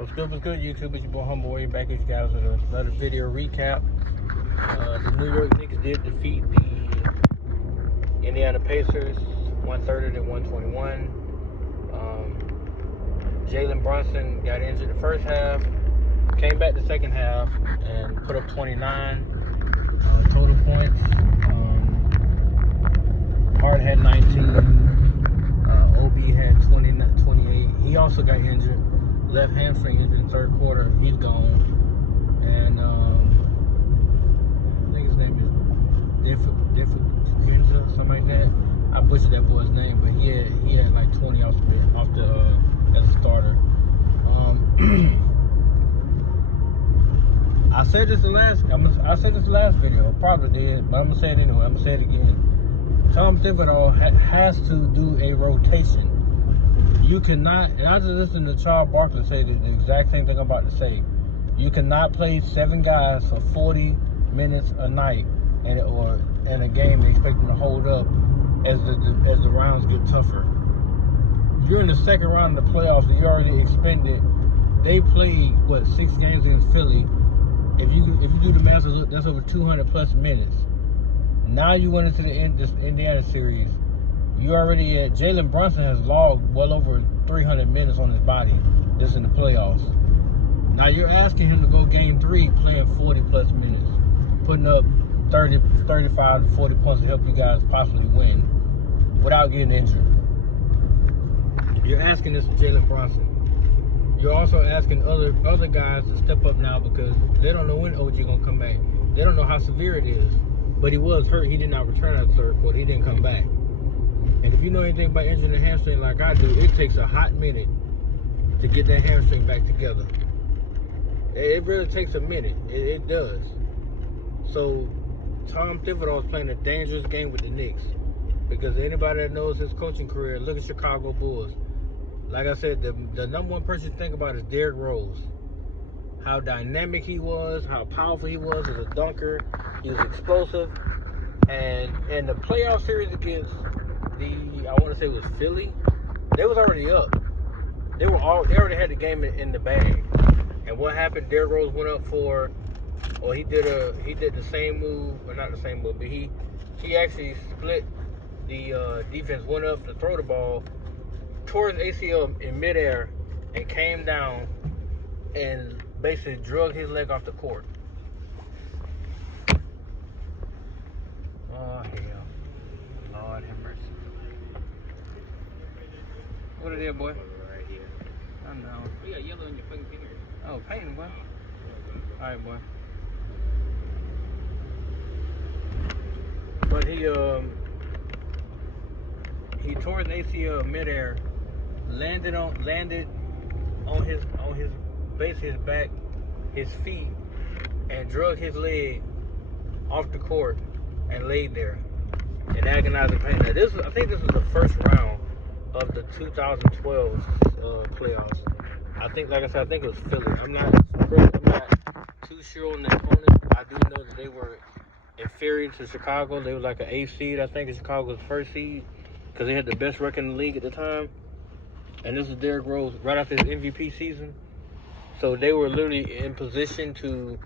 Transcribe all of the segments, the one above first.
What's good, YouTube? It's your boy Homeboy back with you guys with another video recap. The New York Knicks did defeat the Indiana Pacers 130 to 121. Jalen Brunson got injured the first half, came back the second half, and put up 29 total points. Hart had 19. OB had 28. He also got injured. Left hamstring injury in the third quarter. He's gone. And I think his name is Diffenza, something like that. I butchered that boy's name, but he had like 20 off the as a starter. I said this I said this the last video. I probably did, but I'm gonna say it anyway. I'm gonna say it again. Tom Thibodeau has to do a rotation. You cannot, and I just listened to Charles Barkley say the exact same thing I'm about to say. You cannot play 7 guys for 40 minutes a night or in a game and expect them to hold up as the rounds get tougher. You're in the second round of the playoffs and you already expended. They played 6 games against Philly. If you do the math, that's over 200 plus minutes. Now you went into this Indiana series. You already at Jalen Brunson has logged well over 300 minutes on his body. This in the playoffs. Now you're asking him to go game 3 playing 40 plus minutes, putting up 30, 35 to 40 points to help you guys possibly win without getting injured. You're asking this to Jalen Brunson. You're also asking other guys to step up now because they don't know when OG gonna come back. They don't know how severe it is. But he was hurt. He did not return at the third quarter. He didn't come back. And if you know anything about injuring a hamstring like I do, it takes a hot minute to get that hamstring back together. It really takes a minute. It does. So Tom Thibodeau is playing a dangerous game with the Knicks. Because anybody that knows his coaching career, look at Chicago Bulls. Like I said, the number one person to think about is Derrick Rose. How dynamic he was, how powerful he was as a dunker. He was explosive. And in the playoff series against I want to say it was Philly, they was already up. They already had the game in the bag. And what happened? Derrick Rose went up he did the same move, or not the same move, but he actually split the defense, went up to throw the ball, tore his ACL in midair, and came down and basically drug his leg off the court. Oh hell, Lord have mercy. What is that, boy? Right here. I know. You got yellow in your fucking fingers. Oh, painting, boy. Alright, boy. But he tore his ACL midair, landed on his base, his back, his feet, and drug his leg off the court and laid there in agonizing pain. Now I think this was the first round of the 2012 playoffs. I think, like I said, I think it was Philly. I'm not too sure on the opponent. I do know that they were inferior to Chicago. They were like an 8th seed, I think, in Chicago's first seed because they had the best record in the league at the time. And this was Derrick Rose right after his MVP season. So they were literally in position to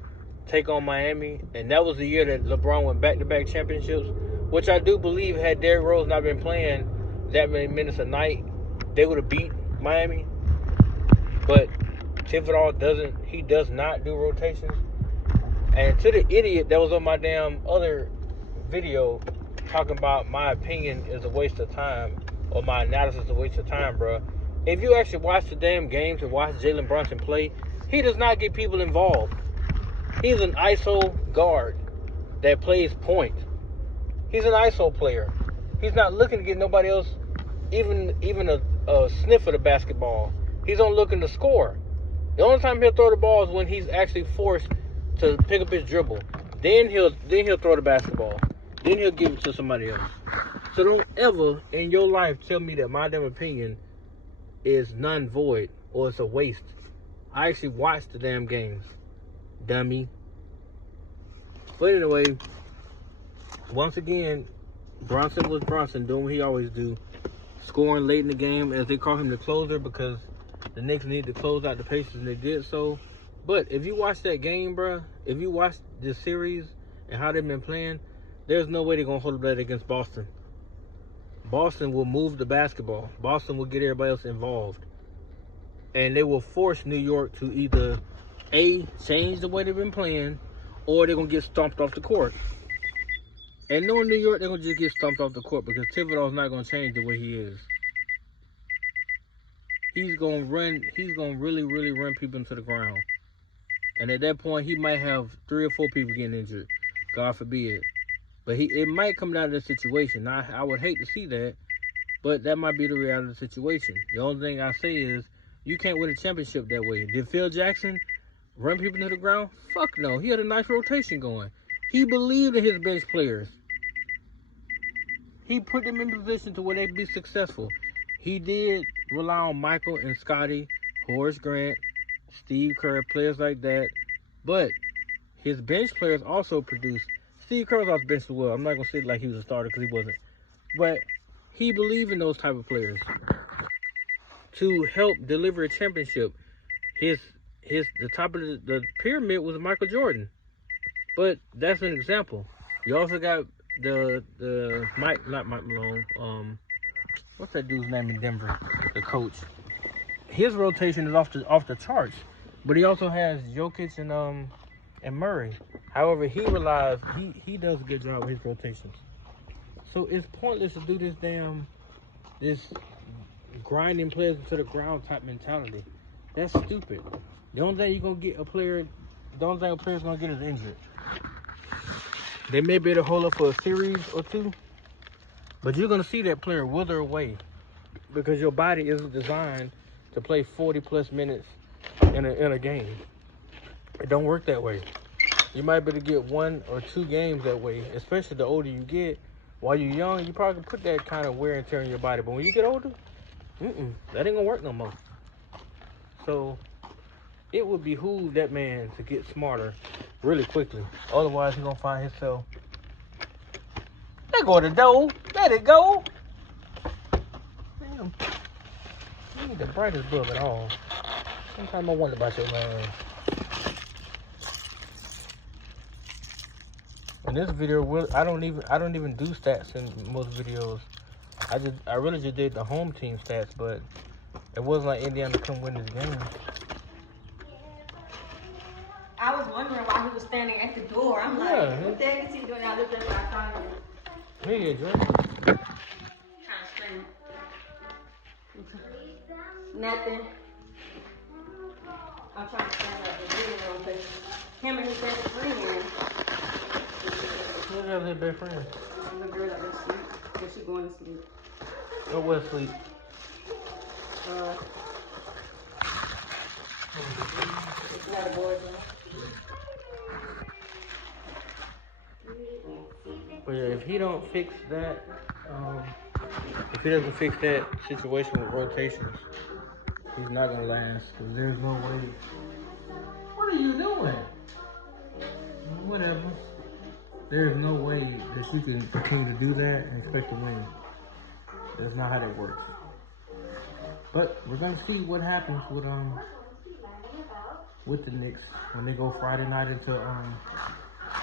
take on Miami. And that was the year that LeBron went back-to-back championships, which I do believe had Derrick Rose not been playing that many minutes a night, they would have beat Miami. But Thibodeau does not do rotations. And to the idiot that was on my damn other video talking about my opinion is a waste of time or my analysis is a waste of time, bro. If you actually watch the damn games and watch Jalen Brunson play, he does not get people involved. He's an ISO guard that plays point. He's an ISO player. He's not looking to get nobody else even a sniff of the basketball. He's only looking to score. The only time he'll throw the ball is when he's actually forced to pick up his dribble. Then he'll throw the basketball. Then he'll give it to somebody else. So don't ever in your life tell me that my damn opinion is none void or it's a waste. I actually watched the damn games, dummy. But anyway, once again, Brunson was Brunson doing what he always do, scoring late in the game, as they call him the closer, because The Knicks need to close out the Pacers, and they did so. But if you watch that game, bro, if you watch this series and how they've been playing, there's no way they're going to hold that against Boston. Boston will move the basketball. Boston will get everybody else involved. And they will force New York to either, A, change the way they've been playing, or they're going to get stomped off the court. And knowing New York, they're going to just get stomped off the court because Thibodeau's not going to change the way he is. He's going to really, really run people into the ground. And at that point, he might have 3 or 4 people getting injured. God forbid. But it might come down to the situation. Now, I would hate to see that, but that might be the reality of the situation. The only thing I say is, you can't win a championship that way. Did Phil Jackson run people to the ground? Fuck no. He had a nice rotation going. He believed in his bench players. He put them in position to where they'd be successful. He did rely on Michael and Scotty, Horace Grant, Steve Kerr, players like that. But his bench players also produced. Steve Kerr was off the bench as well. I'm not going to say it like he was a starter because he wasn't. But he believed in those type of players to help deliver a championship. The top of the pyramid was Michael Jordan. But that's an example. You also got not Mike Malone. What's that dude's name in Denver? The coach. His rotation is off the charts. But he also has Jokic and Murray. However, he relies he does a good job with his rotations. So it's pointless to do this grinding players into the ground type mentality. That's stupid. The only thing a player's gonna get is injured. They may be able to hold up for a series or two, but you're gonna see that player wither away because your body isn't designed to play 40+ minutes in a game. It don't work that way. You might be able to get 1 or 2 games that way, especially the older you get. While you're young, you probably can put that kind of wear and tear in your body, but when you get older, that ain't gonna work no more. So it would behoove that man to get smarter really quickly. Otherwise, he's gonna find himself. There go the dough. Let it go. Damn. You ain't the brightest bulb at all. Sometimes I wonder about your man. In this video, I don't even do stats in most videos. I really just did the home team stats, but it wasn't like Indiana couldn't win this game. I was wondering why he was standing at the door. I'm like, what the heck is he doing? I looked at my phone. Hey, Joe. Kind of screaming. Nothing. I'm trying to stand up the video, but him and his best friend. Who's his best friend? The girl that was asleep. But she going to sleep. What was sleep? It's not a board room. But yeah, if he don't fix that, if he doesn't fix that situation with rotations, he's not gonna last. Cause there's no way. What are you doing? Whatever. There's no way that you can continue to do that and expect to win. That's not how that works. But we're gonna see what happens with the Knicks when they go Friday night into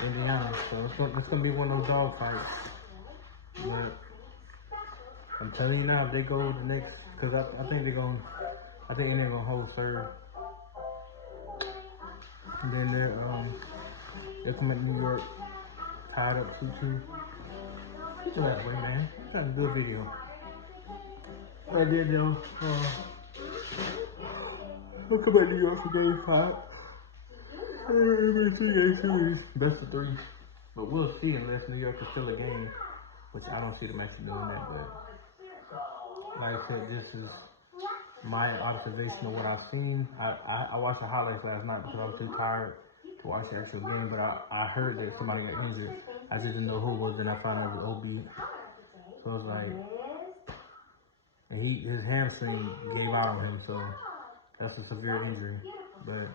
Indiana. So it's gonna be one of those dog fights. But I'm telling you now, if they go the Knicks, because I think they're gonna hold third. And then they'll come at New York tied up 2-2. Get your ass away, man. I'm trying to do a video. I did though. We'll come back to New York for game 5. Maybe 3-game series. Best of 3. But we'll see unless New York is still a game. Which I don't see them actually doing that. But like I said, this is my observation of what I've seen. I watched the highlights last night because I was too tired to watch the actual game. But I heard that somebody got injured. I just didn't know who it was. Then I found out it was OB. So it's like, and his hamstring gave out on him, so that's a severe injury. But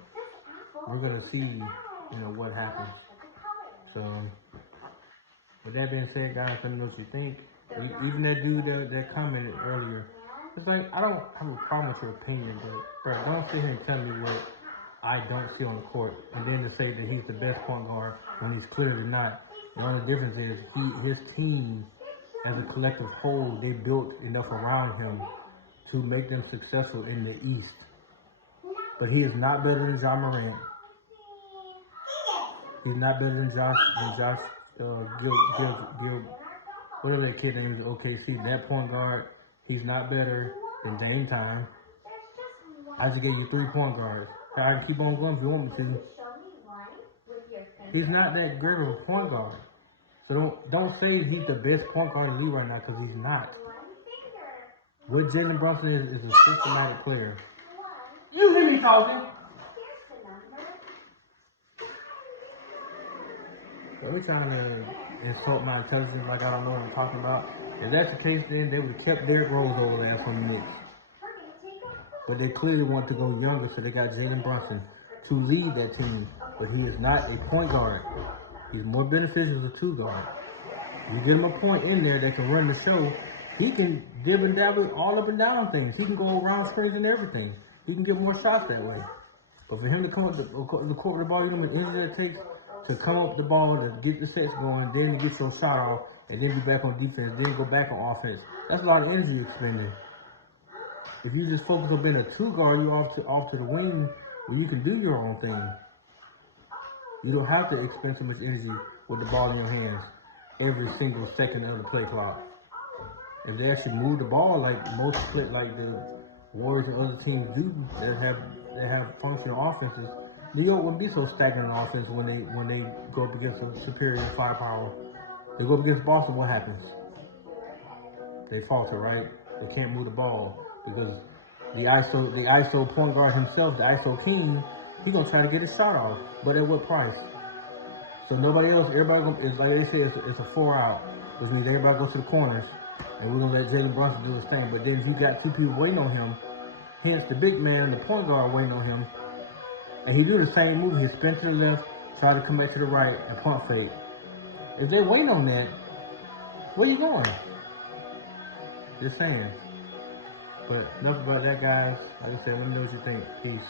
we're gonna see, what happens. So with that being said, guys, let me know what you think. Even that dude that commented earlier, It's like, I don't have a problem with your opinion, but bro, don't sit here and tell me what I don't see on the court, and then to say that he's the best point guard when he's clearly not. The only difference is his team, as a collective whole, they built enough around him to make them successful in the East. But he is not better than John Morant. He's not better than Josh Gil, whatever that kid name is, OKC. That point guard, he's not better than Dame Time. I just gave you 3 point guards. I can keep on going if you want me to. He's not that great of a point guard. So don't say he's the best point guard in the league right now, because he's not. What Jalen Brunson is a systematic player. You hear me talking? Are we trying to insult my intelligence like I don't know what I'm talking about? If that's the case, then they would have kept Derrick Rose over there from the Knicks. But they clearly want to go younger, so they got Jalen Brunson to lead that team. But he is not a point guard. He's more beneficial as a 2 guard. You get him a point in there that can run the show, he can dib and dabble all up and down things. He can go around screens and everything. He can get more shots that way. But for him to come up the court with the ball, you know what energy that takes to come up the ball, to get the sets going, then get your shot off, and then be back on defense, then go back on offense. That's a lot of energy expended. If you just focus on being a 2 guard, you off to the wing where you can do your own thing. You don't have to expend so much energy with the ball in your hands every single second of the play clock. If they actually move the ball like the Warriors and other teams do that have functional offenses, New York wouldn't be so stagnant on offense when they go up against a superior firepower. They go up against Boston, what happens? They falter, right? They can't move the ball because the ISO point guard himself, the ISO king, he's gonna try to get his shot off, but at what price? So nobody else, everybody is like they say, it's a 4-out, which means everybody goes to the corners, and we're gonna let Jalen Brunson do his thing. But then if you got 2 people waiting on him, hence the big man, the point guard waiting on him, and he do the same move, he spin to the left, try to come back to the right, and pump fake. If they wait on that, where you going? Just saying. But enough about that, guys. Like I said, let me know what you think. Peace.